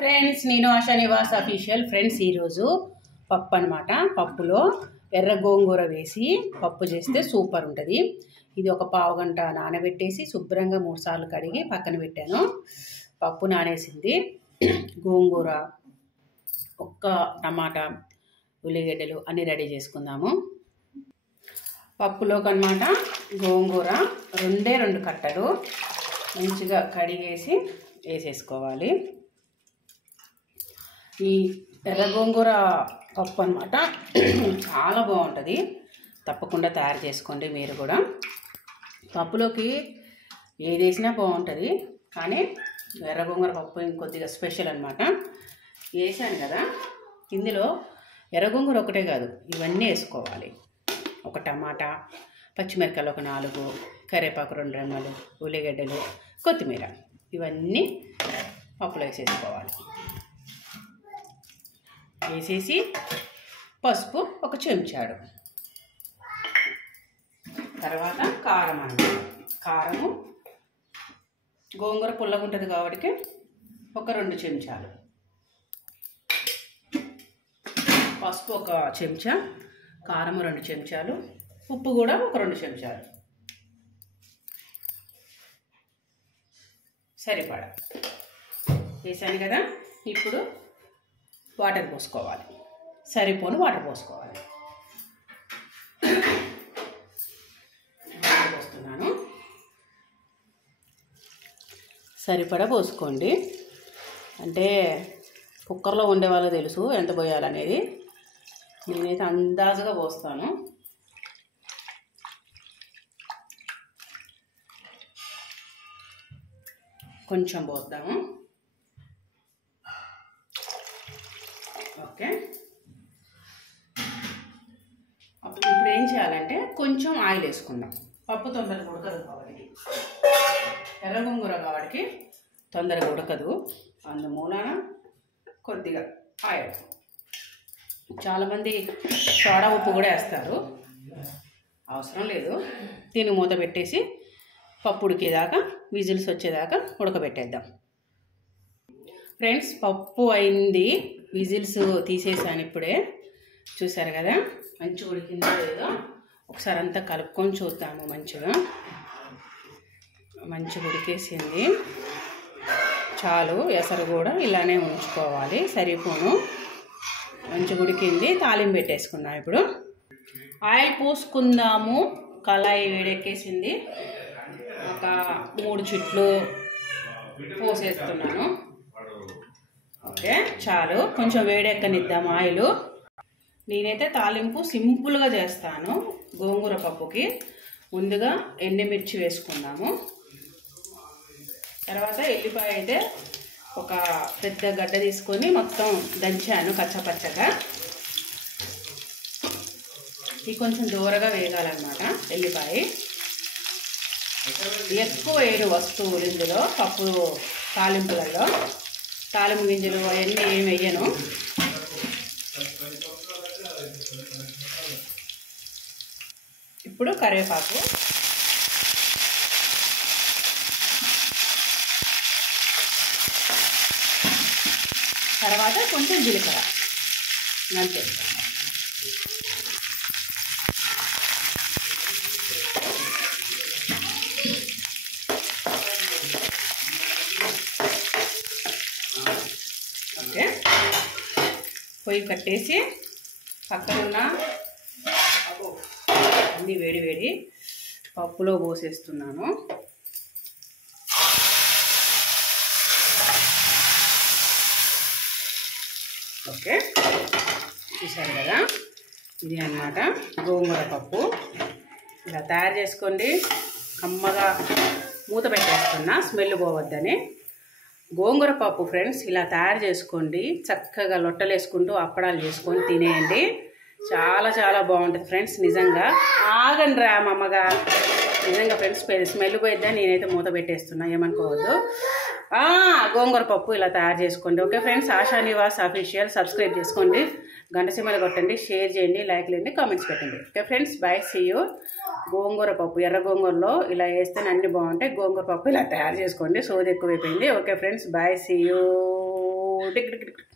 Friends, నేను ASHA Nivas official. Friends, ఈరోజు పప్పు అనమాట. పప్పులో ఎర్ర గోంగూర వేసి పప్పు చేస్తే సూపర్ ఉంటుంది. ఇది ఒక పావు గంట నానబెట్టేసి శుభ్రంగా 3 సార్లు కడిగి పక్కన పెట్టాను. పప్పు నానేసింది. గోంగూర, ఒక్క టమాటా, ఉల్లిగడ్డలు అన్నీ రెడీ చేసుకుందాము. పప్పులోకి అనమాట గోంగూర 2 కట్టలు మంచిగా కడిగేసి వేసేసుకోవాలి. ఈ ఎర్ర గోంగూర పప్పు అనమాట చాలా బాగుంటుంది. తప్పకుండా తయారు చేసుకోండి మీరు కూడా. పప్పులోకి ఏది వేసినా బాగుంటుంది, కానీ ఎర్ర గోంగూర పప్పు ఇంకొద్దిగా స్పెషల్ అనమాట. వేసాను కదా, ఇందులో ఎర్ర గోంగూర ఒకటే కాదు, ఇవన్నీ వేసుకోవాలి. ఒక టమాటా, పచ్చిమిరపకాయలు ఒక 4, కరివేపాకు 2 రెమ్మలు, ఉల్లిగడ్డలు, కొత్తిమీర, ఇవన్నీ పప్పులో వేసేసుకోవాలి. వేసేసి పసుపు 1 చెంచాడు, తర్వాత కారం అన్నమాట. కారము గోంగూర పుల్లగా ఉంటుంది కాబట్టి ఒక 2 చెంచాలు, పసుపు 1 చెంచా, కారము 2 చెంచాలు, ఉప్పు కూడా ఒక 2 చెంచాలు సరిపడా వేసాను కదా. ఇప్పుడు వాటర్ పోసుకోవాలి, సరిపోను వాటర్ పోసుకోవాలి. పోస్తున్నాను, సరిపడా పోసుకోండి. అంటే కుక్కర్లో ఉండే వాళ్ళు తెలుసు ఎంత పోయాలనేది. నేనైతే అందాజుగా పోస్తాను. కొంచెం పోద్దాము. ఓకే, ఇప్పుడు ఏం చేయాలంటే కొంచెం ఆయిల్ వేసుకుందాం. పప్పు తొందరగా ఉడకదు కాబట్టి, ఎర్ర గోంగూర కాబట్టి తొందరగా ఉడకదు. అందుమూలన కొద్దిగా ఆయిల్. చాలామంది సోడా ఉప్పు కూడా వేస్తారు, అవసరం లేదు. దీన్ని మూత పెట్టేసి పప్పు ఉడికేదాకా, విజిల్స్ వచ్చేదాకా ఉడకబెట్టేద్దాం. ఫ్రెండ్స్, పప్పు అయింది, విజిల్స్ తీసేసాను ఇప్పుడే. చూసారు కదా మంచిగా ఉడికిందో లేదో. ఒకసారి అంతా కలుపుకొని చూద్దాము. మంచిగా ఉడికేసింది. చాలు, ఎసరు కూడా ఇలానే ఉంచుకోవాలి, సరిపోను. మంచిగా ఉడికింది. తాలింపు పెట్టేసుకుందాం. ఇప్పుడు ఆయిల్ పోసుకుందాము. కళాయి వేడెక్కేసింది. ఒక 3 చుట్లు పోసేస్తున్నాను. ఓకే, చాలు. కొంచెం వేడెక్కనిద్దాం ఆయిల్. నేనైతే తాలింపు సింపుల్గా చేస్తాను. గోంగూర పప్పుకి ముందుగా ఎండుమిర్చి వేసుకుందాము. తర్వాత ఎల్లిపాయ అయితే ఒక పెద్ద గడ్డ తీసుకొని మొత్తం దంచాను కచ్చపచ్చగా. ఇది కొంచెం దూరగా వేగాలన్నమాట ఎల్లిపాయ. ఎక్కువ వేయరు వస్తువులు ఇందులో, పప్పు తాలింపులలో. తాలింపు గింజలు అవన్నీ ఏమి వేయను. ఇప్పుడు కరివేపాకు, తర్వాత కొంచెం జీలకర్ర, అంతే. ఓకే, పొయ్యి కట్టేసి పక్కనున్న అన్నీ వేడి పప్పులో పోసేస్తున్నాను. ఓకే, చూసారు కదా, ఇది అన్నమాట గోంగూర పప్పు. ఇలా తయారు చేసుకోండి. కమ్మగా మూత పెట్టేస్తున్నా, స్మెల్ పోవద్దని. గోంగూర పప్పు ఫ్రెండ్స్ ఇలా తయారు చేసుకోండి. చక్కగా లొట్టలు వేసుకుంటూ అప్పడాలు చేసుకొని తినేయండి. చాలా చాలా బాగుంటుంది ఫ్రెండ్స్. నిజంగా ఆగండి రా అమ్మగా. నిజంగా ఫ్రెండ్స్, స్మెల్ పోయిద్దా. నేనైతే మూత పెట్టేస్తున్నా, ఏమనుకోవద్దు. గోంగూర పప్పు ఇలా తయారు చేసుకోండి. Okay friends, ASHA Nivas official subscribe చేసుకోండి, గంట సింబల్ కొట్టండి, షేర్ చేయండి, లైక్ చేయండి, కామెంట్స్ పెట్టండి. Okay friends, bye, see you. గోంగూర పప్పు ఎర్ర గోంగూరలో ఇలా వేస్తే అన్ని బాగుంటాయి. గోంగూర పప్పు ఇలా తయారు చేసుకోండి. సోది ఎక్కువైపోయింది. Okay friends, bye, see you. Tick tick tick